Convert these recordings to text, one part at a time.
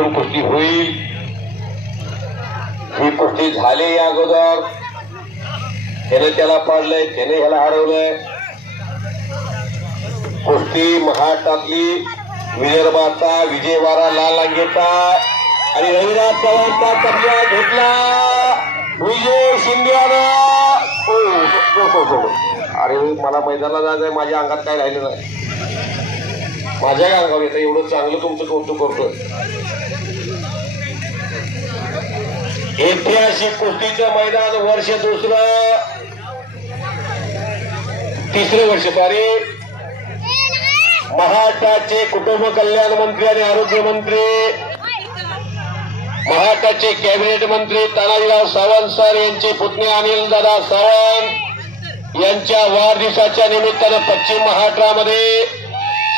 दोन कुस्ती होईल। ही कुस्ती झाली या अगोदर, त्याने त्याला पाडलंय, त्याने ह्याला हरवलंय। कुस्ती महाराष्ट्रातली विदर्भाचा विजयवाडा लाल लांगेचा आणि रविराज चव्हाणचा कब्जा घेतला विजय शिंद्यानं। अरे मला मैदानाला जायचंय, माझ्या अंगात काय राहिलं नाही, माझ्या अंगावर येतं, एवढं चांगलं तुमचं कौतुक करतोय। ऐतिहासिक कुस्तीचं मैदान, वर्ष दुसरं, तिसरे वर्ष पारी। महाराष्ट्राचे कुटुंब कल्याण मंत्री आणि आरोग्य मंत्री, महाराष्ट्राचे कॅबिनेट मंत्री तानाजीराव सावंत सर यांचे पुतणे अनिल दादा सावंत यांच्या वाढदिवसाच्या निमित्तानं पश्चिम महाराष्ट्रामध्ये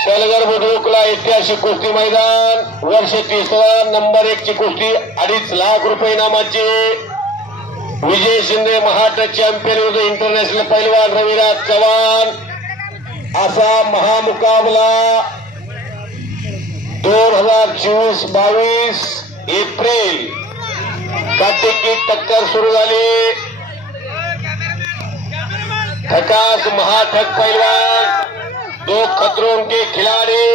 सलगर बुद्रुकला ऐतिहासिक कुस्ती मैदान, वर्ष तिसरा, नंबर 1 ची कुस्ती, 2.5 लाख रुपये इनामाची। विजय शिंदे महाराष्ट्र चॅम्पियन विरुद्ध इंटरनॅशनल पैलवान रविराज चव्हाण असा महामुकाबला 2024-22 एप्रिल काटेकी टक्कर सुरू झाली। ठकास महाठक पैलवान, 2 खतरों के खिलाड़ी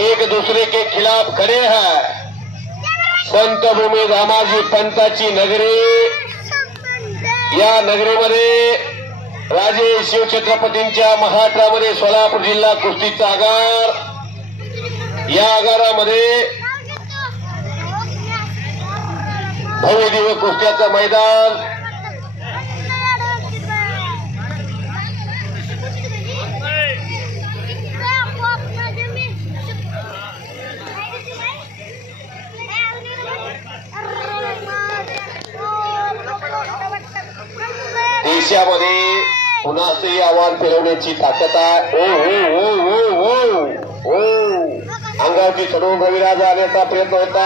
एक दूसरे के खिलाफ खड़े हैं। संत भूमी रामाजी पंताची नगरी, या नगरीमध्ये राजे शिवछत्रपतींच्या महाराष्ट्रामध्ये सोलापूर जिल्हा कुस्तीचा आगार, या आगारामध्ये भव्य दिव्य कुस्त्याचं मैदान। देशामध्ये पुन्हा आव्हान फिरवण्याची ताकद आहे। अंगावरती चढवून रविराज आणण्याचा प्रयत्न होता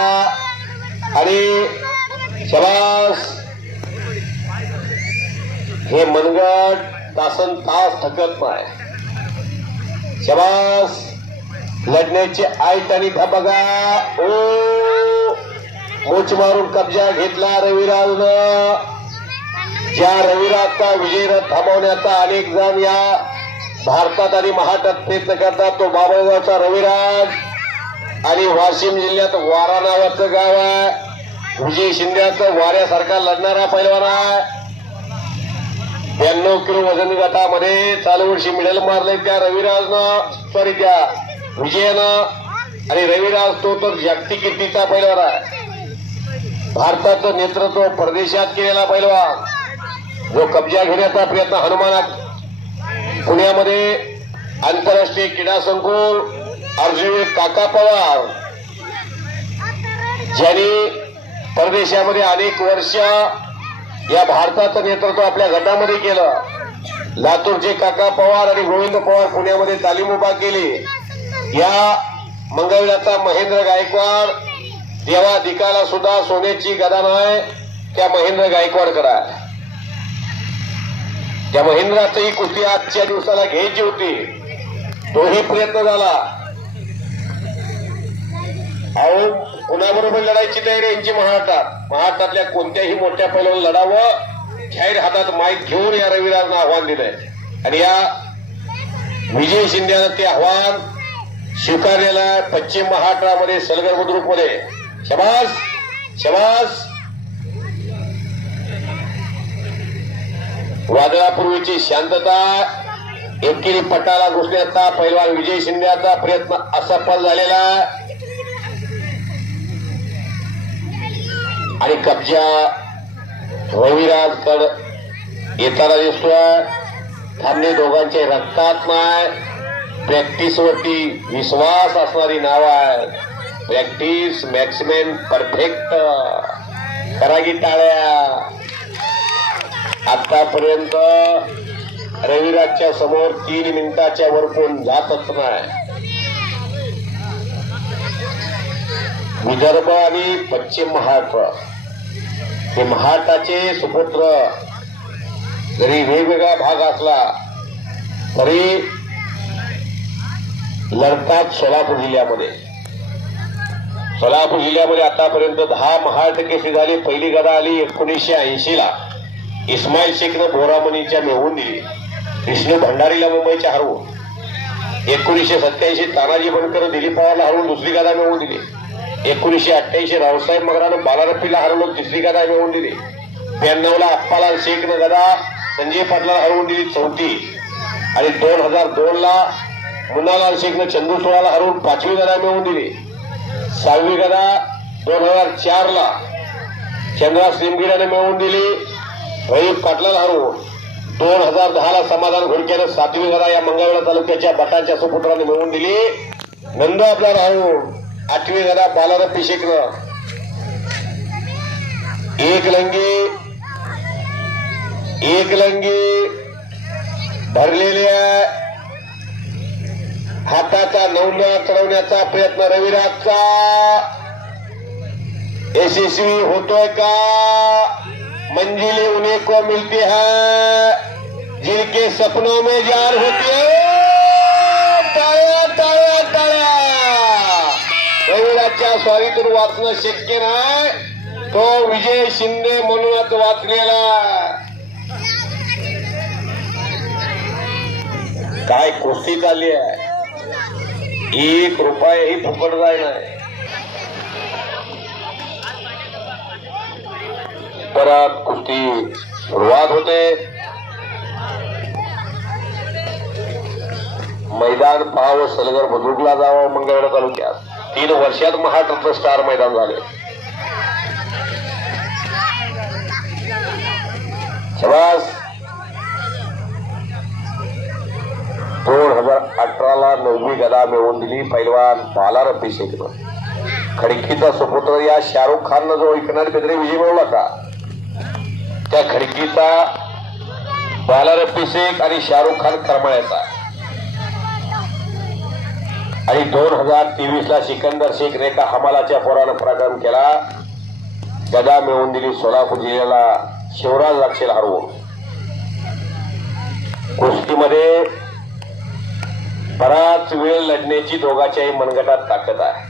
आणि शबास, हे मनगट तासन तास थकत नाही। शबास, लढण्याची आयत आणि बघा, मोच मारून कब्जा घेतला रविराजनं। ज्या रविराजचा विजयरथ थांबवण्याचा अनेक जण या भारतात आणि महाराष्ट्रात प्रयत्न करतात, तो बाबळगावचा रविराज आणि वाशिम जिल्ह्यात वारा नावाचं गाव आहे। विजय शिंद्याचं वाऱ्यासारखा लढणारा पैलवान आहे। 92 किलो वजन गटामध्ये चालू वर्षी मेडल मारलंय त्या रविराजनं, सॉरी त्या विजयानं। आणि रविराज तो तर जागतिक कीर्तीचा पैलवान आहे। भारताचं नेतृत्व परदेशात केलेला पैलवान, जो कब्जा घेण्याचा प्रयत्न हनुमानात पुण्यामध्ये आंतरराष्ट्रीय क्रीडा संकुल, अर्जुन काका पवार ज्यांनी परदेशामध्ये अनेक वर्ष या भारताचं नेतृत्व आपल्या गटामध्ये केलं। लातूरचे काका पवार आणि गोविंद पवार पुण्यामध्ये तालीम उभा केली। या मंगळवेढ्याचा महेंद्र गायकवाड, देवा दिकाला सुद्धा सोन्याची गदा नाही, त्या महेंद्र गायकवाडकडे आहे। त्या महेंद्राचंही कुस्ती आजच्या दिवसाला घ्यायची होती, तोही प्रयत्न झाला। अहो, कुणाबरोबर लढायची तयारी यांची महाराष्ट्रातल्या कोणत्याही मोठ्या पैलवान लढावं, जाहीर हातात माईक घेऊन या रविराजनं आव्हान दिलंय आणि या विजय शिंद्यानं ते आव्हान स्वीकारलेलं आहे। पश्चिम महाराष्ट्रामध्ये सलगर बुद्रुकमध्ये शबास शबास, वादळापूर्वीची शांतता, एकेरी पटाला घुसण्याचा पैलवान विजय शिंद्याचा प्रयत्न असफल झालेला आणि कब्जा रविराजकड येताना दिसतोय। थांबणे दोघांचे रक्तात नाही, प्रॅक्टिसवरती विश्वास असणारी नाव आहे। प्रॅक्टिस मॅक्सिमम परफेक्ट, करा की टाळ्या। आतापर्यंत रविराजच्या समोर 3 मिनिटाच्या वर कोण जातच नाही। विदर्भ आणि पश्चिम महाराष्ट्र हे महाराष्ट्राचे सुपुत्र, जरी वेगवेगळा भाग असला तरी लढतात सोलापूर जिल्ह्यामध्ये। सोलापूर जिल्ह्यामध्ये आतापर्यंत 10 महाराष्ट्र केसरी झाली. पहिली गदा आली 1980 ला इस्माईल शेखनं बोरामणीच्या मिळवून दिली. विष्णू भंडारीला मुंबईच्या हरवून. 1987 तानाजी बनकर दिलीप पवारला हरवून दुसरी गदा मिळवून दिली. 1988 रावसाहेब मगरानं बालारप्पीला हरवून तिसरी गदा मिळवून दिली. 92 ला अप्पालाल शेखनं गदा संजय पाटलाला हरवून दिली चौथी. आणि 2002 ला मुन्नालाल शेखनं चंदू सोळाला हरवून 5वी गदा मिळवून दिली. 6वी गदा 2004 ला चंद्रा सिमगिराने मिळवून दिली. रहीफ पाटलाला हरवून 2010 ला समाधान घोडक्यानं 7वी गदा या मंगळवेढा तालुक्याच्या बटांच्या सुपुत्राने मिळवून दिली. नंद आपल्याला हरवून 8वी गदा बालारप्पी शेखनं. एकलंगी भरलेल्या हाताचा नौंदा चढवण्याचा प्रयत्न रविराजचा यशस्वी होतोय का? मंजिलें उन्हें को मिलती है जिनके सपनों में जान होती है. टाळ्या टाळ्या टाळ्या. रविराजच्या स्वारीतून वाचणं शक्य नाही. तो विजय शिंदे म्हणूनच वाचलेला. काय कुस्ती चालली आहे. 1 रुपयाही फुकट जाय नाही. परत कुस्ती सुरुवात होते. मैदान पाहावं सलगर बुद्रुकला जावं मंगळवेढा तालुक्यात. 3 वर्षात महाराष्ट्रातलं स्टार मैदान झाले. शाबास. 2018 ला 9वी गदा मिळवून दिली पैलवान बालारप्पी शेखनं. खडकीचा सुपुत्र या शाहरुख खाननं जो एकनाथ बेदरे विजय मिळवला का त्या खडकीचा बालारप्पी शेख आणि शाहरुख खान करमाळ्याचा. आणि 2023 ला सिकंदर शेख रेखा हमालाच्या पोरानं पराक्रम केला. गदा मिळवून दिली सोलापूर जिल्ह्याला शिवराज राक्षेला हरवून. कुस्तीमध्ये बराच वेळ लढण्याची दोघांच्याही मनगटात ताकद आहे.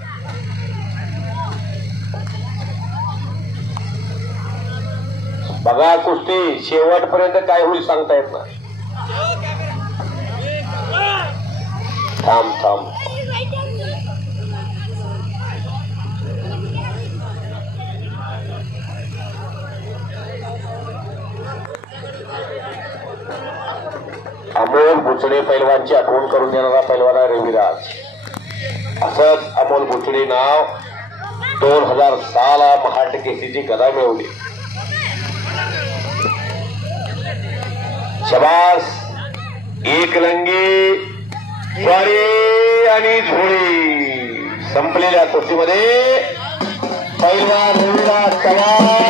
बघा कुस्ती शेवटपर्यंत काय होईल सांगता येत नाही. थांब थांब. अमोल बुचडे पैलवानची आठवण करून देणारा पैलवान आहे रविराज. असंच अमोल बुचडे नाव 2006 ला महाराष्ट्र केसरीची गदा मिळवली. शबास. एकलंगी स्वारी आणि झोळी. संपलेल्या कुस्तीमध्ये पैलवान रविराज चव्हाण